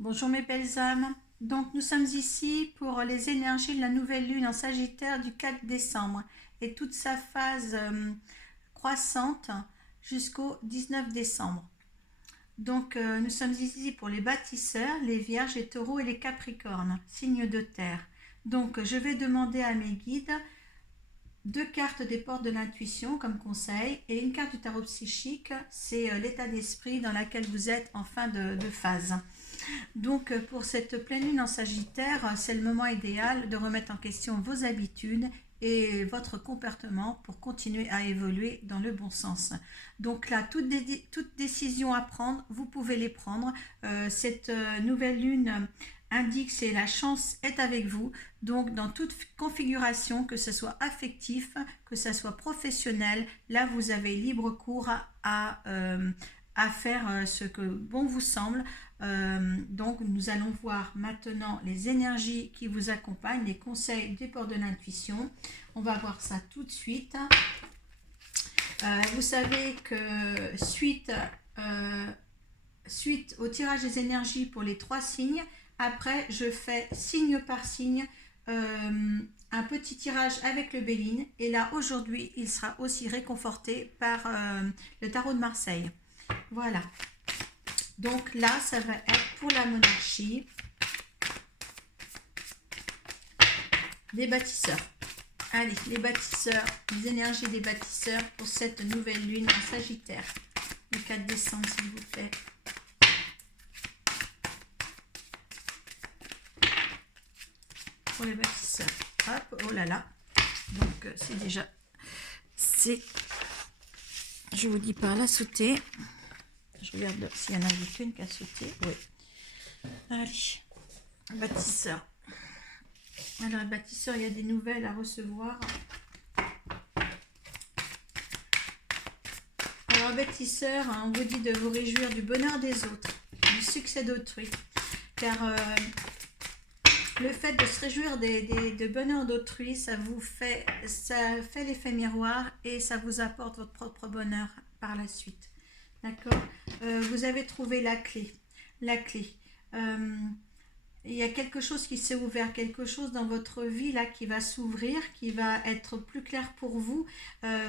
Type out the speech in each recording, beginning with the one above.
Bonjour mes belles âmes. Donc nous sommes ici pour les énergies de la nouvelle lune en Sagittaire du 4 décembre et toute sa phase croissante jusqu'au 19 décembre. Donc nous sommes ici pour les bâtisseurs, les vierges, les taureaux et les capricornes, signes de terre. Donc je vais demander à mes guides deux cartes des portes de l'intuition comme conseil et une carte du tarot psychique, c'est l'état d'esprit dans lequel vous êtes en fin de phase. Donc pour cette pleine lune en Sagittaire, c'est le moment idéal de remettre en question vos habitudes et votre comportement pour continuer à évoluer dans le bon sens. Donc là, toute décision à prendre, vous pouvez les prendre. Cette nouvelle lune indique que la chance est avec vous. Donc dans toute configuration, que ce soit affectif, que ce soit professionnel, là vous avez libre cours à faire ce que bon vous semble. Donc nous allons voir maintenant les énergies qui vous accompagnent, les conseils des portes de l'intuition. On va voir ça tout de suite. Vous savez que suite au tirage des énergies pour les trois signes, après je fais signe par signe un petit tirage avec le Béline. Et là aujourd'hui il sera aussi réconforté par le tarot de Marseille. Voilà. Donc là, ça va être pour la monarchie, les bâtisseurs. Allez, les bâtisseurs, les énergies des bâtisseurs pour cette nouvelle lune en Sagittaire. Le 4 décembre, s'il vous plaît. Pour les bâtisseurs. Hop, oh là là. Donc, c'est déjà... Je vous dis par là, sauter. Je regarde s'il y en a une qui a sauté. Oui. Allez, bâtisseur. Alors, bâtisseur, il y a des nouvelles à recevoir. Alors, bâtisseur, on vous dit de vous réjouir du bonheur des autres, du succès d'autrui. Car le fait de se réjouir de bonheur d'autrui, ça fait l'effet miroir et ça vous apporte votre propre bonheur par la suite. D'accord. Vous avez trouvé la clé. Il y a quelque chose qui s'est ouvert, quelque chose dans votre vie là qui va s'ouvrir, qui va être plus clair pour vous.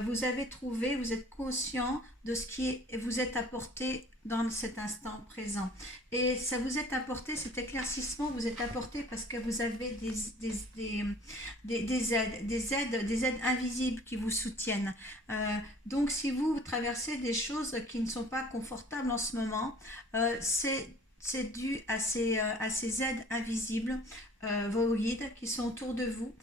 Vous avez trouvé, vous êtes conscient de ce qui vous est apporté dans cet instant présent. Et ça vous est apporté, cet éclaircissement vous est apporté parce que vous avez des aides invisibles qui vous soutiennent. Donc si vous traversez des choses qui ne sont pas confortables en ce moment, c'est dû à ces aides invisibles, vos guides qui sont autour de vous.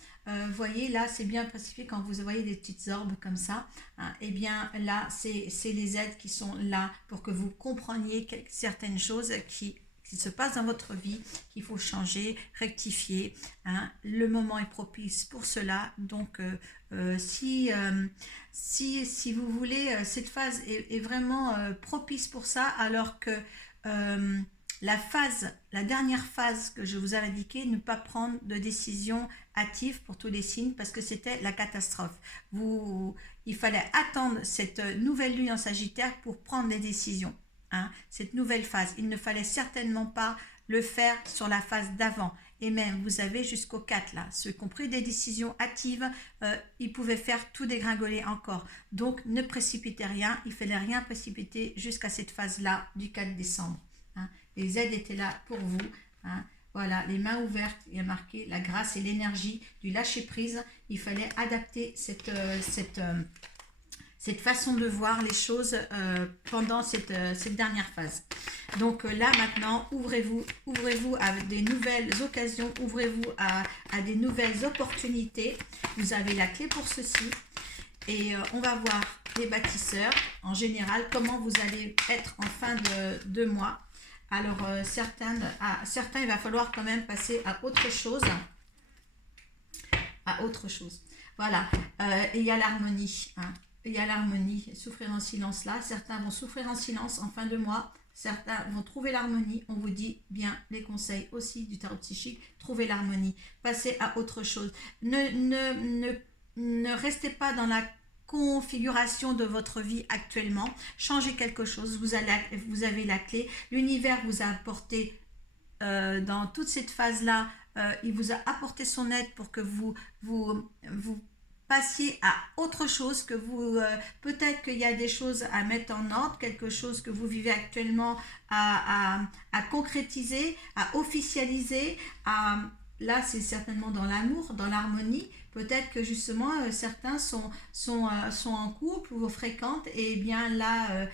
Voyez, là, c'est bien spécifié quand vous voyez des petites orbes comme ça. Hein, et bien là, c'est les aides qui sont là pour que vous compreniez certaines choses qui se passent dans votre vie, qu'il faut changer, rectifier. Hein. Le moment est propice pour cela. Donc, si vous voulez, cette phase est vraiment propice pour ça, alors que la dernière phase que je vous avais indiquée, ne pas prendre de décision hâtive pour tous les signes parce que c'était la catastrophe. Il fallait attendre cette nouvelle lune en Sagittaire pour prendre des décisions. Hein, cette nouvelle phase, il ne fallait certainement pas le faire sur la phase d'avant. Et même, vous avez jusqu'au 4 là, ceux qui ont pris des décisions hâtives, ils pouvaient faire tout dégringoler encore. Donc, ne précipitez rien, il ne fallait rien précipiter jusqu'à cette phase-là du 4 décembre. Hein. Les aides étaient là pour vous. Hein. Voilà, les mains ouvertes, il y a marqué la grâce et l'énergie du lâcher-prise. Il fallait adapter cette façon de voir les choses pendant cette dernière phase. Donc là maintenant, ouvrez-vous à des nouvelles occasions, ouvrez-vous à des nouvelles opportunités. Vous avez la clé pour ceci. Et on va voir les bâtisseurs en général, comment vous allez être en fin de mois. Alors certains, il va falloir quand même passer à autre chose. Voilà, et il y a l'harmonie. Hein. Il y a l'harmonie, souffrir en silence là. Certains vont souffrir en silence en fin de mois. Certains vont trouver l'harmonie. On vous dit bien les conseils aussi du tarot psychique. Trouvez l'harmonie. Passez à autre chose. Ne restez pas dans la configuration de votre vie actuellement. Changez quelque chose. Vous avez la clé. L'univers vous a apporté dans toute cette phase-là, il vous a apporté son aide pour que vous passiez à autre chose, que vous peut-être qu'il y a des choses à mettre en ordre, quelque chose que vous vivez actuellement à concrétiser, à officialiser, là c'est certainement dans l'amour, dans l'harmonie. Peut-être que justement certains sont en couple ou fréquentent et bien là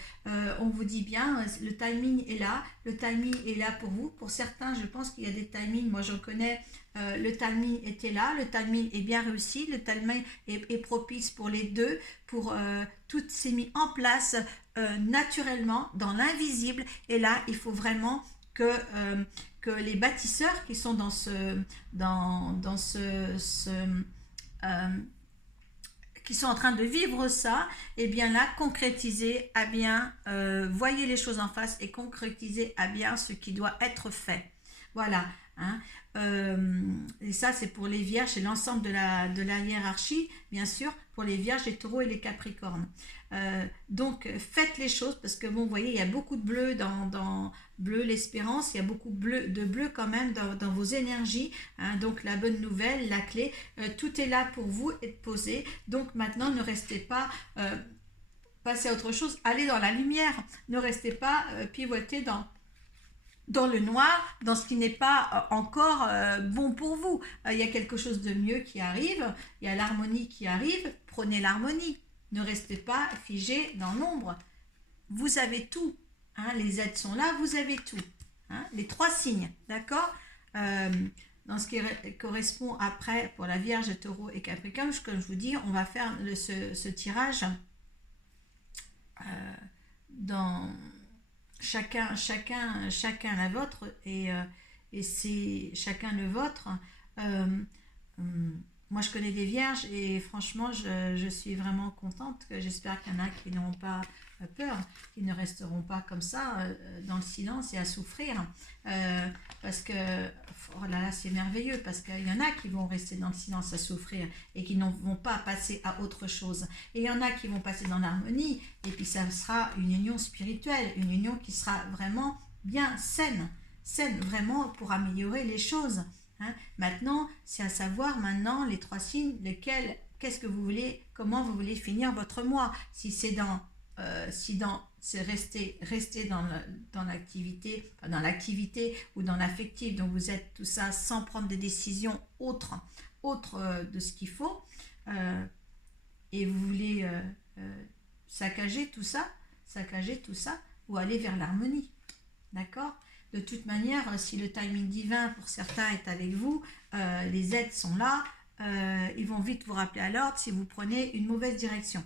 on vous dit bien le timing est là, le timing est là pour vous. Pour certains je pense qu'il y a des timings, moi j'en connais, le timing était là, le timing est bien réussi, le timing est propice pour les deux, pour tout s'est mis en place naturellement dans l'invisible et là il faut vraiment que les bâtisseurs qui sont dans ce euh, qui sont en train de vivre ça, et bien là, concrétiser à bien, voyez les choses en face et concrétiser à bien ce qui doit être fait. Voilà. Hein. Et ça, c'est pour les vierges et l'ensemble de la hiérarchie, bien sûr, pour les vierges, les taureaux et les capricornes. Donc, faites les choses parce que, bon, vous voyez, il y a beaucoup de bleu dans bleu, l'espérance, il y a beaucoup de bleu quand même dans vos énergies. Hein. Donc, la bonne nouvelle, la clé, tout est là pour vous et posé. Donc, maintenant, ne restez pas... passez à autre chose, allez dans la lumière, ne restez pas pivoter dans le noir, dans ce qui n'est pas encore bon pour vous. Il y a quelque chose de mieux qui arrive, il y a l'harmonie qui arrive, prenez l'harmonie. Ne restez pas figé dans l'ombre. Vous avez tout. Hein, les aides sont là, vous avez tout. Hein, les 3 signes, d'accord. Dans ce qui correspond après pour la Vierge, Taureau et Capricorne, comme je vous dis, on va faire ce tirage dans... Chacun la vôtre et c'est chacun le vôtre. Moi je connais des vierges et franchement je suis vraiment contente. J'espère qu'il y en a qui n'ont pas peur, qui ne resteront pas comme ça dans le silence et à souffrir parce que oh là là c'est merveilleux parce qu'il y en a qui vont rester dans le silence à souffrir et qui ne vont pas passer à autre chose et il y en a qui vont passer dans l'harmonie et puis ça sera une union spirituelle, une union qui sera vraiment bien saine vraiment pour améliorer les choses. Hein. Maintenant c'est à savoir maintenant les 3 signes, lesquels, qu'est-ce que vous voulez, comment vous voulez finir votre mois, si c'est c'est rester dans l'activité, dans l'activité ou dans l'affectif, donc vous êtes tout ça sans prendre des décisions autres de ce qu'il faut, et vous voulez saccager tout ça, ou aller vers l'harmonie, d'accord. De toute manière, si le timing divin pour certains est avec vous, les aides sont là, ils vont vite vous rappeler à l'ordre si vous prenez une mauvaise direction.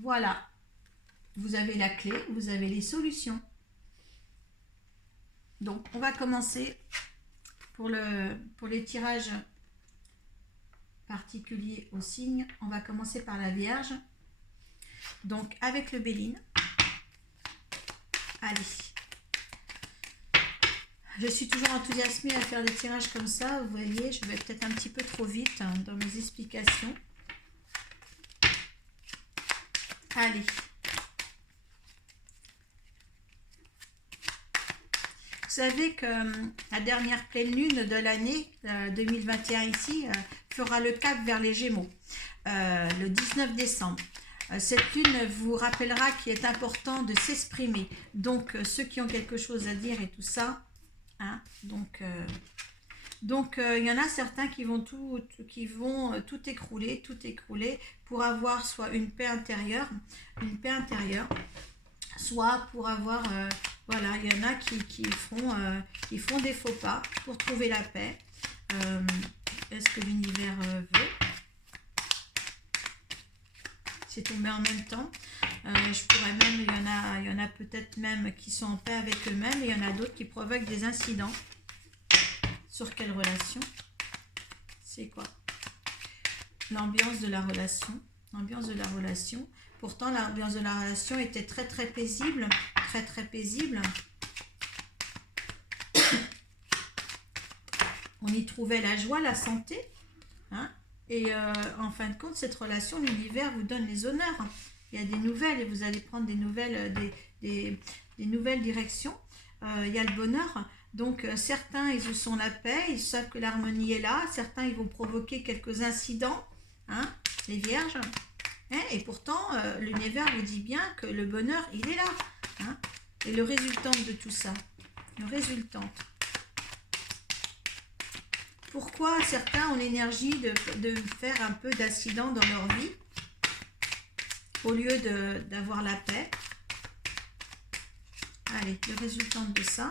Voilà, vous avez la clé, vous avez les solutions. Donc, on va commencer pour les tirages particuliers aux signes. On va commencer par la Vierge. Donc, avec le Béline. Allez. Je suis toujours enthousiasmée à faire des tirages comme ça. Vous voyez, je vais peut-être un petit peu trop vite dans mes explications. Allez. Vous savez que la dernière pleine lune de l'année 2021 ici fera le cap vers les Gémeaux le 19 décembre. Cette lune vous rappellera qu'il est important de s'exprimer. Donc, ceux qui ont quelque chose à dire et tout ça, hein, donc, il y en a certains qui vont tout écrouler pour avoir soit une paix intérieure, soit pour avoir, voilà, il y en a qui font des faux pas pour trouver la paix. Est-ce que l'univers veut? C'est tombé en même temps. Je pourrais même, il y en a peut-être même qui sont en paix avec eux-mêmes, et il y en a d'autres qui provoquent des incidents. Sur quelle relation? C'est quoi? L'ambiance de la relation. L'ambiance de la relation. Pourtant, l'ambiance de la relation était très très paisible. Très très paisible. On y trouvait la joie, la santé. Hein? Et en fin de compte, cette relation, l'univers vous donne les honneurs. Il y a des nouvelles et vous allez prendre des nouvelles, des nouvelles directions. il y a le bonheur. Donc certains, ils sont la paix, ils savent que l'harmonie est là. Certains, ils vont provoquer quelques incidents, hein, les vierges. Hein, et pourtant, l'univers vous dit bien que le bonheur, il est là. Hein, et le résultant de tout ça, le résultant. Pourquoi certains ont l'énergie de faire un peu d'accident dans leur vie au lieu d'avoir la paix? Allez, le résultat de ça.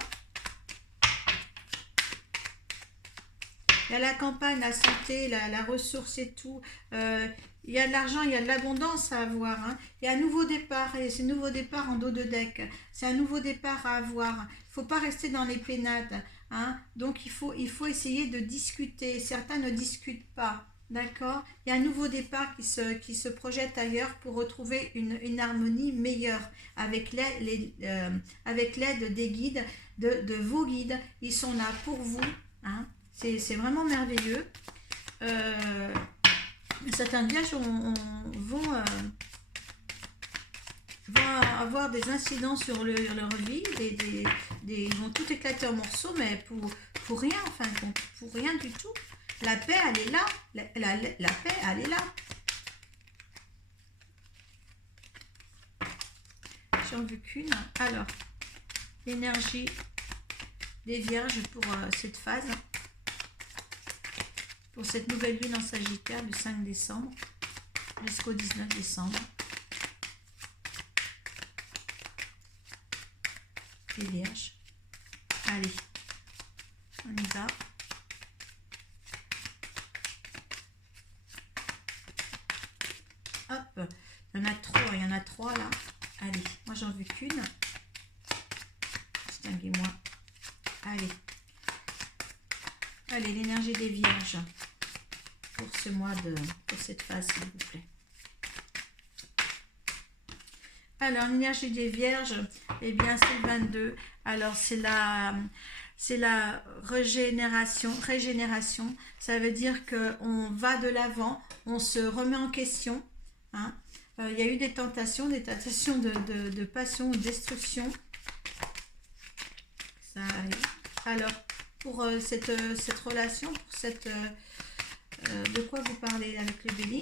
Il y a la campagne, la santé, la ressource et tout. Il y a de l'argent, il y a de l'abondance à avoir. Hein. Il y a un nouveau départ, et c'est un nouveau départ en dos de deck. C'est un nouveau départ à avoir. Il ne faut pas rester dans les pénades. Hein. Donc il faut essayer de discuter. Certains ne discutent pas. D'accord? Il y a un nouveau départ qui se projette ailleurs pour retrouver une harmonie meilleure avec l'aide des guides, de vos guides. Ils sont là pour vous. Hein. C'est vraiment merveilleux. Certains vierges vont avoir des incidents sur leur vie. Ils vont tout éclater en morceaux, mais pour rien, enfin, pour rien du tout. La paix, elle est là. La paix, elle est là. J'en veux qu'une. Alors, l'énergie des vierges pour cette phase. Pour cette nouvelle lune en Sagittaire du 5 décembre jusqu'au 19 décembre. Les vierges. Allez, on y va. Hop, il y en a trois là. Allez, moi j'en veux qu'une. Distinguez-moi. Allez. Allez, l'énergie des vierges. Pour ce mois pour cette phase, s'il vous plaît. Alors, l'énergie des vierges, eh bien, c'est le 22. Alors, c'est la régénération. Ça veut dire qu'on va de l'avant, on se remet en question. Hein. Il y a eu des tentations de passion, de destruction. Ça arrive. Alors, pour cette relation, pour de quoi vous parlez avec le bélier.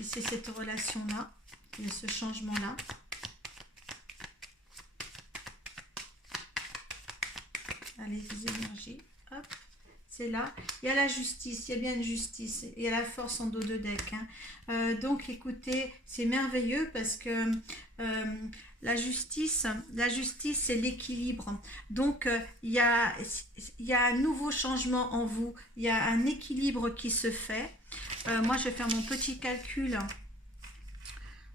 Et c'est cette relation-là, et ce changement-là. Allez, les énergies, hop, c'est là. Il y a la justice, il y a bien une justice, il y a la force en dos de deck. Hein. Donc, écoutez, c'est merveilleux parce que la justice, c'est l'équilibre. Donc, il y a un nouveau changement en vous. Il y a un équilibre qui se fait. Moi, je vais faire mon petit calcul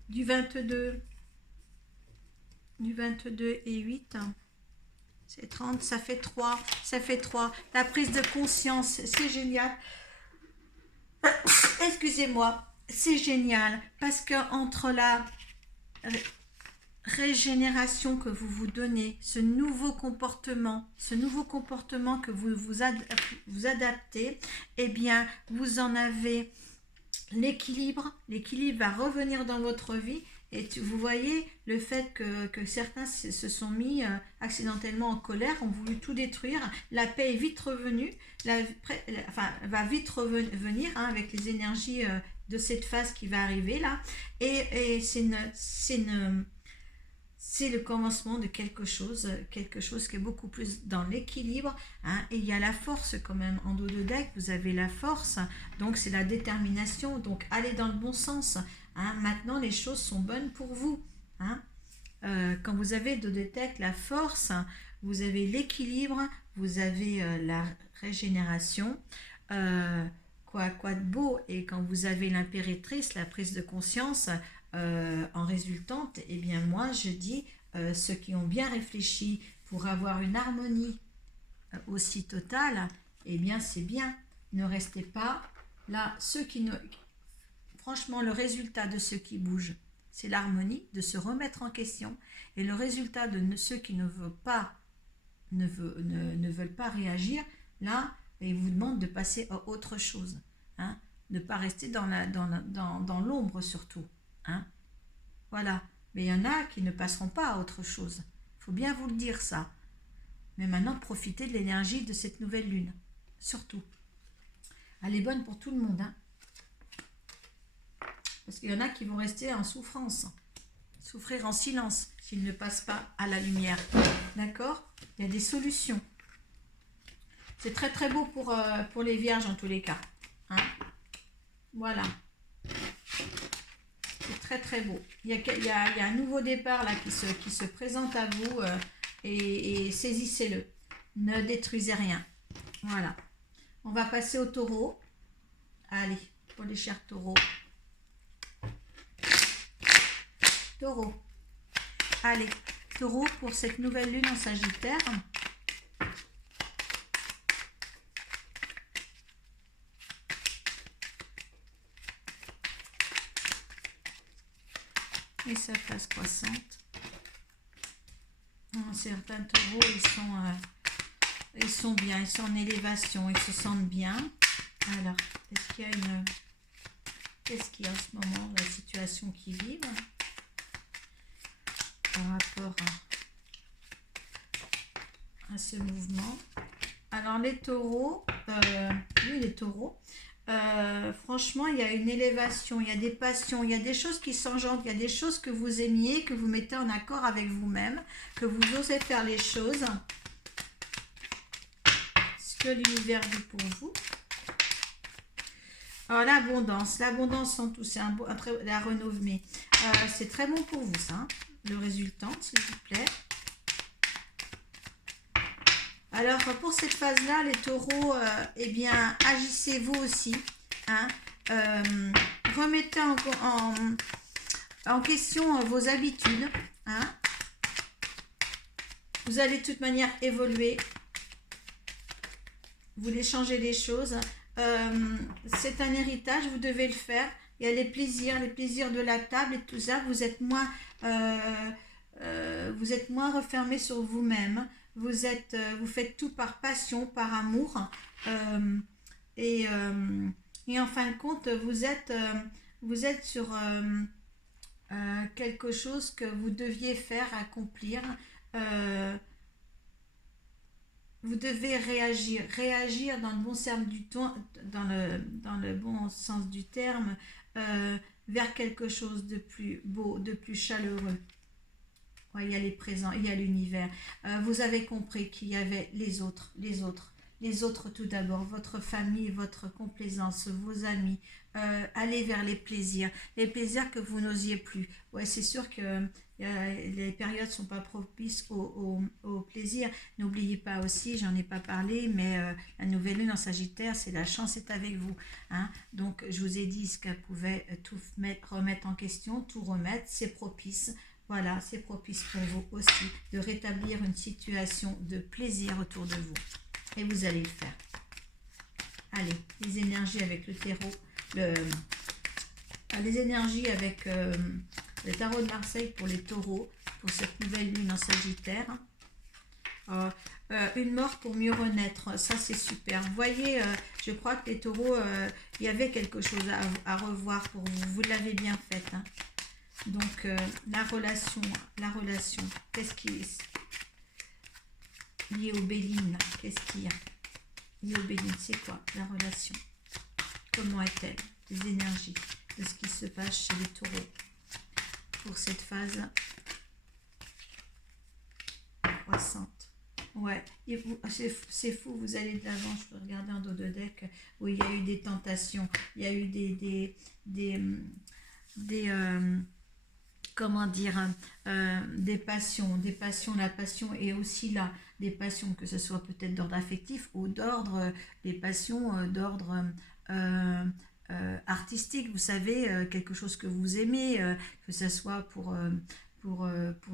du 22 et 8. C'est 30, ça fait 3. Ça fait 3. La prise de conscience, c'est génial. Excusez-moi, c'est génial. Parce que entre la régénération que vous vous donnez, ce nouveau comportement que vous adaptez, eh bien, vous en avez l'équilibre va revenir dans votre vie. Et vous voyez le fait que certains se sont mis accidentellement en colère, ont voulu tout détruire. La paix est vite revenue, va vite revenir hein, avec les énergies de cette phase qui va arriver là. Et c'est le commencement de quelque chose qui est beaucoup plus dans l'équilibre. Hein, et il y a la force quand même. En dos de deck, vous avez la force. Donc, c'est la détermination. Donc, allez dans le bon sens. Hein, maintenant, les choses sont bonnes pour vous. Hein. Quand vous avez dos de deck, la force, vous avez l'équilibre, vous avez la régénération. Quoi de beau. Et quand vous avez l'impératrice, la prise de conscience... en résultante, eh bien moi je dis ceux qui ont bien réfléchi pour avoir une harmonie aussi totale, eh bien c'est bien, ne restez pas là. Franchement, le résultat de ceux qui bougent, c'est l'harmonie, de se remettre en question, et le résultat de ceux qui ne veulent pas réagir, là, ils vous demandent de passer à autre chose, hein, de ne pas rester dans l'ombre surtout. Hein. Voilà, Mais il y en a qui ne passeront pas à autre chose. Il faut bien vous le dire ça. Mais maintenant, profitez de l'énergie de cette nouvelle lune. Surtout. Elle est bonne pour tout le monde. Hein. Parce qu'il y en a qui vont rester en souffrance. Souffrir en silence s'ils ne passent pas à la lumière. D'accord? Il y a des solutions. C'est très très beau pour les vierges en tous les cas. Hein? Voilà. C'est très très beau. Il y a un nouveau départ là qui se présente à vous et saisissez-le. Ne détruisez rien. Voilà. On va passer au taureau. Allez, pour les chers taureaux. Taureau. Allez, taureau pour cette nouvelle lune en Sagittaire. Et sa phase croissante. Certains taureaux, ils sont bien, ils sont en élévation, ils se sentent bien. Alors, qu'est-ce qu'il y a en ce moment, la situation qu'ils vivent par rapport à ce mouvement. Alors, les taureaux, franchement, il y a une élévation, il y a des passions, il y a des choses qui s'engendrent, il y a des choses que vous aimiez, que vous mettez en accord avec vous-même, que vous osez faire les choses. Ce que l'univers dit pour vous. Alors, l'abondance en tout, c'est la renommée. C'est très bon pour vous, ça. Hein, le résultat, s'il vous plaît. Alors, pour cette phase-là, les taureaux, eh bien, agissez vous aussi. Hein, remettez en question vos habitudes. Hein. Vous allez de toute manière évoluer. Vous voulez changer les choses. C'est un héritage, vous devez le faire. Il y a les plaisirs de la table et tout ça. Vous êtes moins refermé sur vous-même. Vous faites tout par passion, par amour. Et en fin de compte, vous êtes sur quelque chose que vous deviez faire, accomplir. Vous devez réagir dans le bon sens du temps, dans le bon sens du terme, vers quelque chose de plus beau, de plus chaleureux. Ouais, il y a les présents, il y a l'univers. Vous avez compris qu'il y avait les autres tout d'abord, votre famille, votre complaisance, vos amis. Allez vers les plaisirs que vous n'osiez plus. Ouais, c'est sûr que les périodes ne sont pas propices au plaisir. N'oubliez pas aussi, j'en ai pas parlé, mais la nouvelle lune en Sagittaire, c'est la chance est avec vous. Hein. Donc, je vous ai dit ce qu'elle pouvait tout remettre en question, tout remettre, c'est propice. Voilà, c'est propice pour vous aussi de rétablir une situation de plaisir autour de vous. Et vous allez le faire. Allez, les énergies avec le tarot, les énergies avec le tarot de Marseille pour les taureaux, pour cette nouvelle lune en Sagittaire. Une mort pour mieux renaître, ça c'est super. Vous voyez, je crois que les taureaux, il y avait quelque chose à revoir pour vous. Vous l'avez bien fait. Hein. Donc, la relation, qu'est-ce qui est lié au Béline? Qu'est-ce qu'il y a lié au Béline? C'est quoi la relation? Comment est-elle? Les énergies de ce qui se passe chez les taureaux pour cette phase croissante. Ouais, c'est fou, vous allez de l'avant, je peux regarder en dos de deck où il y a eu des tentations, il y a eu comment dire, des passions, la passion est aussi là, des passions, que ce soit peut-être d'ordre affectif ou des passions d'ordre artistique, vous savez, quelque chose que vous aimez, que ce soit pour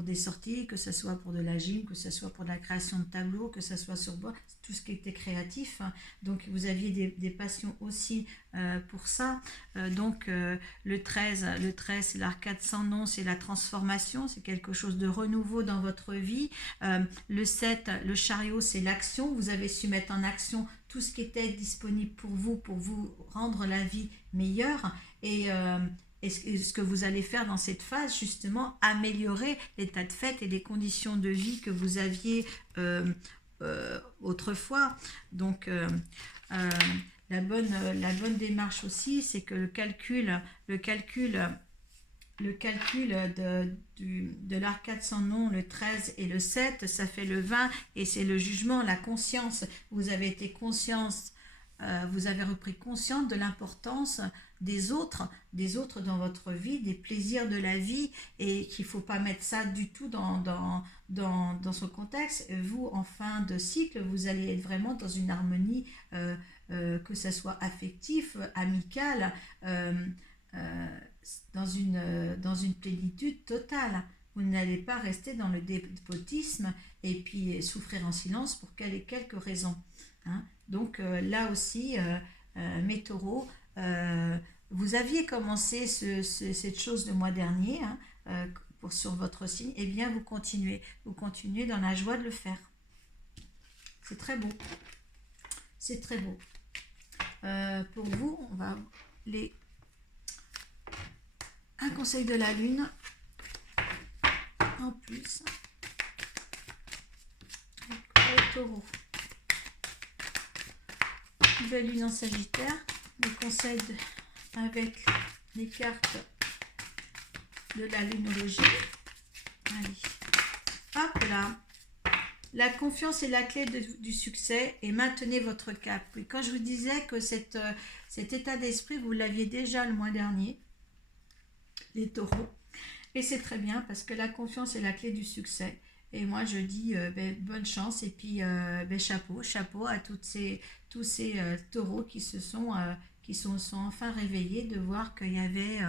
des sorties, que ce soit pour de la gym, que ce soit pour de la création de tableaux, que ce soit sur bois, tout ce qui était créatif. Hein. Donc, vous aviez des passions aussi pour ça. Le 13, c'est l'arcade sans nom, c'est la transformation, c'est quelque chose de renouveau dans votre vie. Le 7, le chariot, c'est l'action. Vous avez su mettre en action tout ce qui était disponible pour vous rendre la vie meilleure. ce que vous allez faire dans cette phase, justement, améliorer l'état de fait et les conditions de vie que vous aviez autrefois. Donc, euh, la bonne démarche aussi, c'est que le calcul de l'arcade sans nom, le 13 et le 7, ça fait le 20 et c'est le jugement, la conscience. Vous avez été conscience, vous avez repris conscience de l'importance des autres dans votre vie, des plaisirs de la vie et qu'il ne faut pas mettre ça du tout dans son contexte. Vous, en fin de cycle, vous allez être vraiment dans une harmonie, que ce soit affectif, amical, dans une plénitude totale. Vous n'allez pas rester dans le despotisme et puis souffrir en silence pour quelques raisons. Hein. Donc là aussi, mes taureaux, vous aviez commencé cette chose le mois dernier sur votre signe, et bien vous continuez dans la joie de le faire. C'est très beau. C'est très beau. Pour vous, on va un conseil de la lune en plus pour les taureaux. Nouvelle lune en Sagittaire, le conseil avec les cartes de la lunologie. Allez, hop là. La confiance est la clé du succès et maintenez votre cap. Et quand je vous disais que cet état d'esprit, vous l'aviez déjà le mois dernier, les taureaux. Et c'est très bien parce que la confiance est la clé du succès. Et moi, je dis bonne chance et puis chapeau à tous ces taureaux qui sont enfin réveillés de voir qu'il y avait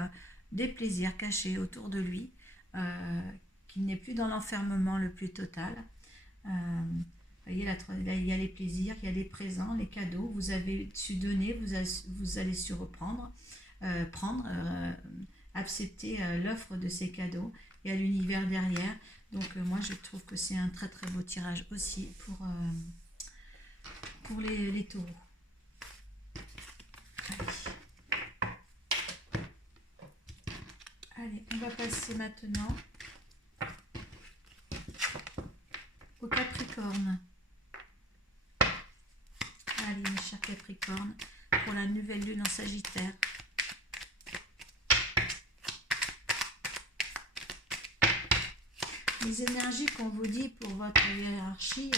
des plaisirs cachés autour de lui, qu'il n'est plus dans l'enfermement le plus total. Vous voyez, là, il y a les plaisirs, il y a les présents, les cadeaux. Vous avez su donner, vous allez su reprendre, accepter l'offre de ces cadeaux. Il y a l'univers derrière. Donc moi, je trouve que c'est un très très beau tirage aussi pour les taureaux. Allez, on va passer maintenant au Capricorne. Allez, mes chers Capricornes, pour la nouvelle lune en Sagittaire. Les énergies qu'on vous dit pour votre hiérarchie,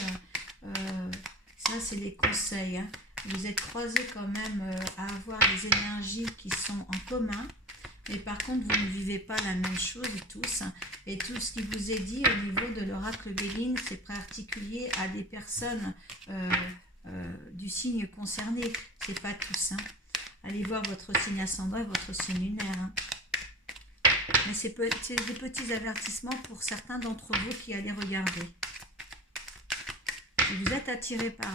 ça c'est les conseils. Hein. Vous êtes croisés quand même à avoir des énergies qui sont en commun. Mais par contre, vous ne vivez pas la même chose tous. Hein. Et tout ce qui vous est dit au niveau de l'oracle Béline, c'est particulier à des personnes du signe concerné. C'est pas tous. Hein. Allez voir votre signe ascendant et votre signe lunaire. Hein. Mais c'est des petits avertissements pour certains d'entre vous qui allez regarder. Si vous êtes attiré par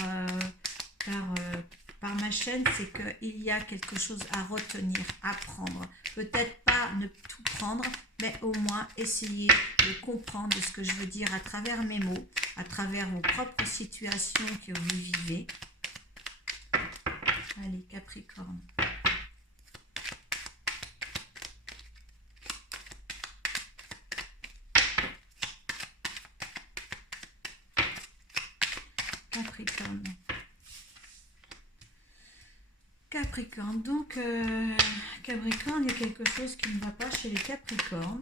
ma chaîne, c'est qu'il y a quelque chose à retenir, à prendre. Peut-être pas ne tout prendre, mais au moins essayer de comprendre ce que je veux dire à travers mes mots, à travers vos propres situations que vous vivez. Allez, Capricorne. Capricorne. Capricorne. Donc, Capricorne, il y a quelque chose qui ne va pas chez les Capricornes.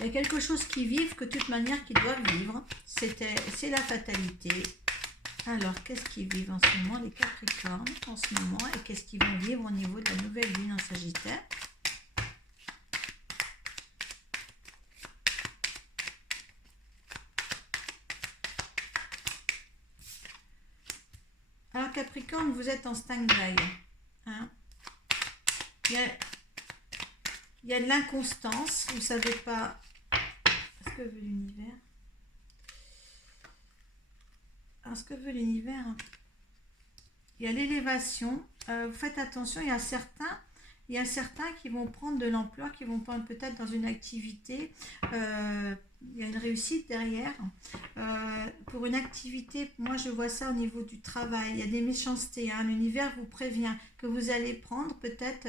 Il y a quelque chose qu'ils vivent que de toute manière qu'ils doivent vivre. C'est la fatalité. Alors, qu'est-ce qu'ils vivent en ce moment, les Capricornes, en ce moment, et qu'est-ce qu'ils vont vivre au niveau de la nouvelle lune en Sagittaire? Alors, Capricorne, vous êtes en stand-by. Hein? Il y a de l'inconstance. Vous ne savez pas ce que veut l'univers. Alors, ce que veut l'univers, il y a l'élévation. Vous faites attention, il y a certains Il y a certains qui vont prendre de l'ampleur, qui vont prendre peut-être dans une activité, il y a une réussite derrière. Pour une activité, moi je vois ça au niveau du travail, il y a des méchancetés, hein. L'univers vous prévient que vous allez prendre peut-être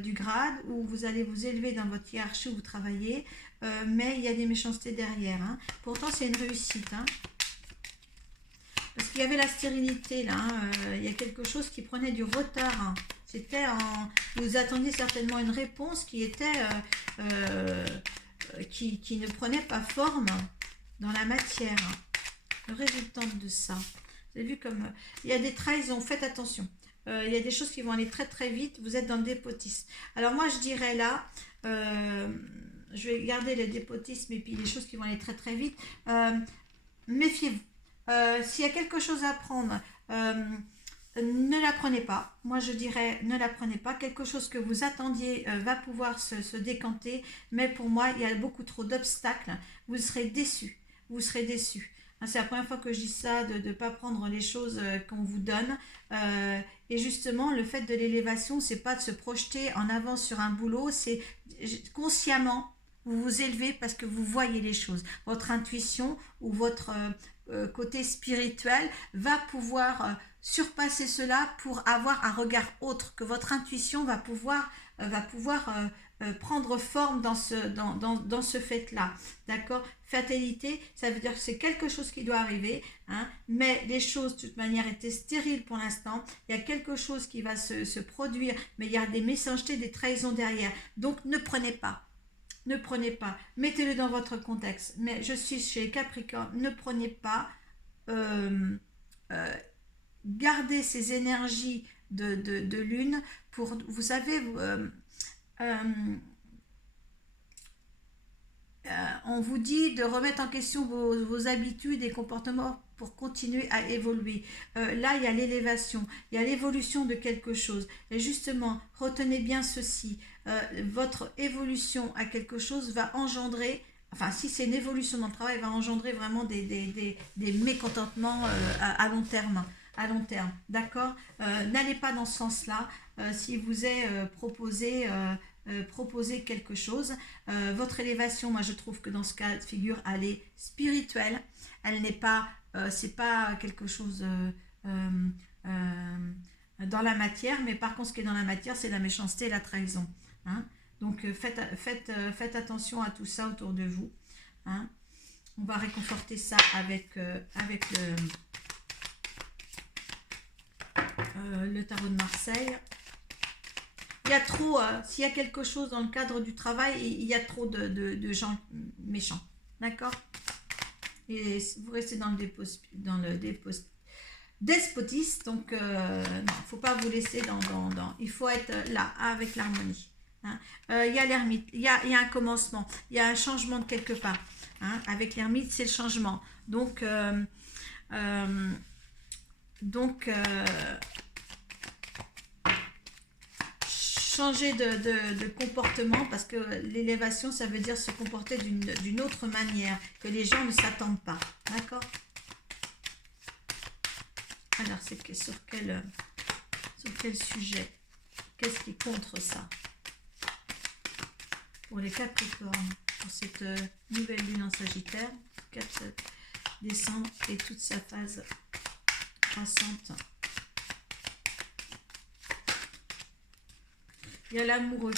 du grade, ou vous allez vous élever dans votre hiérarchie où vous travaillez, mais il y a des méchancetés derrière, hein. Pourtant c'est une réussite, hein. Parce qu'il y avait la stérilité là, hein, il y a quelque chose qui prenait du retard, hein. Vous attendiez certainement une réponse qui était qui ne prenait pas forme dans la matière. Le résultat de ça, vous avez vu comme il y a des trahisons, faites attention. Il y a des choses qui vont aller très très vite, vous êtes dans le dépotisme. Alors moi je dirais là, je vais garder le dépotisme et puis les choses qui vont aller très très vite. Méfiez-vous. S'il y a quelque chose à prendre, ne la prenez pas. Moi je dirais ne la prenez pas. Quelque chose que vous attendiez va pouvoir se décanter, mais pour moi il y a beaucoup trop d'obstacles. Vous serez déçus. Vous serez déçus. C'est la première fois que je dis ça, de ne pas prendre les choses qu'on vous donne. Et justement, le fait de l'élévation, c'est pas de se projeter en avant sur un boulot, c'est consciemment, vous vous élevez parce que vous voyez les choses. Votre intuition ou votre côté spirituel va pouvoir surpasser cela pour avoir un regard autre, que votre intuition va pouvoir prendre forme dans ce fait-là. D'accord? Fatalité, ça veut dire que c'est quelque chose qui doit arriver, hein, mais les choses de toute manière étaient stériles pour l'instant. Il y a quelque chose qui va se produire, mais il y a des méchancetés, des trahisons derrière. Donc ne prenez pas. Ne prenez pas. Mettez-le dans votre contexte. Mais je suis chez Capricorne, ne prenez pas. Gardez ces énergies de lune pour, vous savez, on vous dit de remettre en question vos habitudes et comportements pour continuer à évoluer. Là, il y a l'élévation, il y a l'évolution de quelque chose. Et justement, retenez bien ceci. Votre évolution à quelque chose va engendrer, enfin, si c'est une évolution dans le travail, va engendrer vraiment des mécontentements à long terme. À long terme, d'accord. N'allez pas dans ce sens-là. Si vous est proposer quelque chose. Votre élévation, moi je trouve que dans ce cas de figure, elle est spirituelle. Elle n'est pas, c'est pas quelque chose dans la matière, mais par contre ce qui est dans la matière, c'est la méchanceté et la trahison. Hein. Donc faites attention à tout ça autour de vous. Hein. On va réconforter ça avec le tarot de Marseille. Il y a trop, s'il y a quelque chose dans le cadre du travail, il y a trop de gens méchants. D'accord? Et vous restez dans le despotisme. Donc, non, il ne faut pas vous laisser il faut être là, avec l'harmonie. Hein. Il y a l'ermite, il y a un commencement, il y a un changement de quelque part. Hein. Avec l'ermite, c'est le changement. Donc changer de comportement, parce que l'élévation, ça veut dire se comporter d'une autre manière, que les gens ne s'attendent pas. D'accord? Alors, c'est sur quel sujet? Qu'est-ce qui contre ça? Pour les Capricornes, pour cette nouvelle lune en Sagittaire, 4 décembre et toute sa phase croissante. Il y a l'amoureux.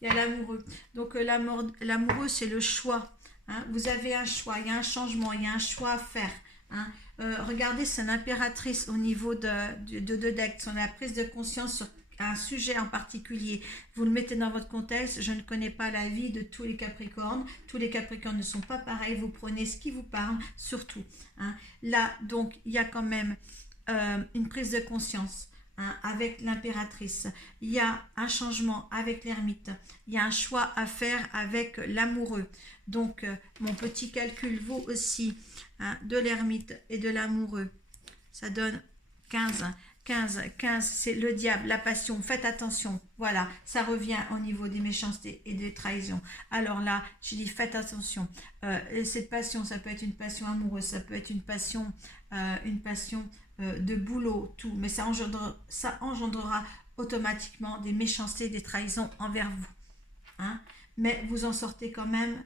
Il y a l'amoureux. Donc l'amoureux, c'est le choix. Hein. Vous avez un choix, il y a un changement, il y a un choix à faire. Hein. Regardez, c'est l'impératrice au niveau de deck, sur la prise de conscience sur un sujet en particulier. Vous le mettez dans votre contexte. Je ne connais pas la vie de tous les Capricornes. Tous les Capricornes ne sont pas pareils. Vous prenez ce qui vous parle, surtout. Hein. Là, donc, il y a quand même une prise de conscience. Hein, avec l'impératrice, il y a un changement avec l'ermite, il y a un choix à faire avec l'amoureux. Donc mon petit calcul vaut aussi, hein, de l'ermite et de l'amoureux, ça donne 15, c'est le diable, la passion. Faites attention, voilà, ça revient au niveau des méchancetés et des trahisons. Alors là, je dis faites attention. Cette passion, ça peut être une passion amoureuse, ça peut être une passion de boulot, tout, mais ça engendrera automatiquement des méchancetés, des trahisons envers vous. Hein. Mais vous en sortez quand même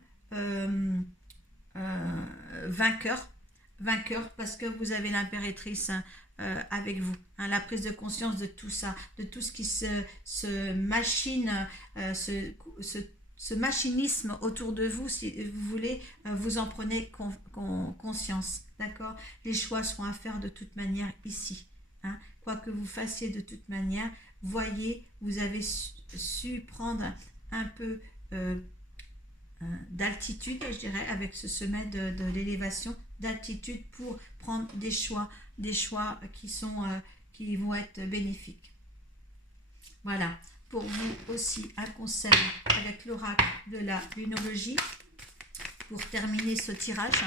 vainqueur parce que vous avez l'impératrice avec vous. Hein, la prise de conscience de tout ça, de tout ce qui se machine, ce machinisme autour de vous, si vous voulez, vous en prenez conscience. D'accord? Les choix seront à faire de toute manière ici. Hein. Quoi que vous fassiez de toute manière, voyez, vous avez su prendre un peu d'altitude, je dirais, avec ce sommet de l'élévation, d'altitude pour prendre des choix qui vont être bénéfiques. Voilà, pour vous aussi un conseil avec l'oracle de la lunologie pour terminer ce tirage.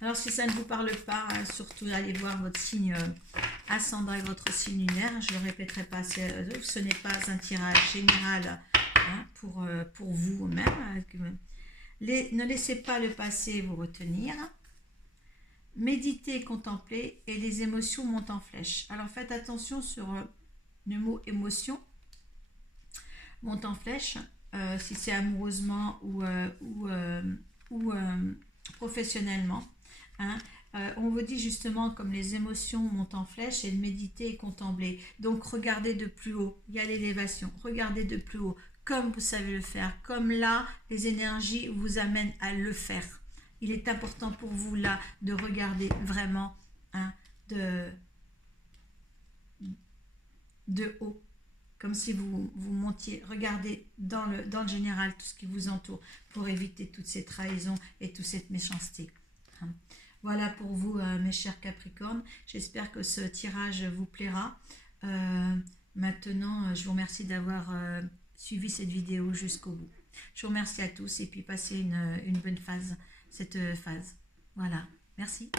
Alors si ça ne vous parle pas, surtout allez voir votre signe ascendant et votre signe lunaire. Je ne le répéterai pas, ce n'est pas un tirage général hein, pour vous-même. Ne laissez pas le passé vous retenir. Méditez, contemplez et les émotions montent en flèche. Alors faites attention sur le mot émotion, monte en flèche, si c'est amoureusement ou professionnellement. Hein. On vous dit justement comme les émotions montent en flèche et de méditer et contempler. Donc regardez de plus haut, il y a l'élévation, regardez de plus haut, comme vous savez le faire, comme là les énergies vous amènent à le faire. Il est important pour vous là de regarder vraiment hein, de haut, comme si vous montiez, regardez dans le général tout ce qui vous entoure pour éviter toutes ces trahisons et toute cette méchanceté. Hein. Voilà pour vous, mes chers Capricornes. J'espère que ce tirage vous plaira. Maintenant, je vous remercie d'avoir suivi cette vidéo jusqu'au bout. Je vous remercie à tous et puis passez une bonne phase, cette phase. Voilà, merci.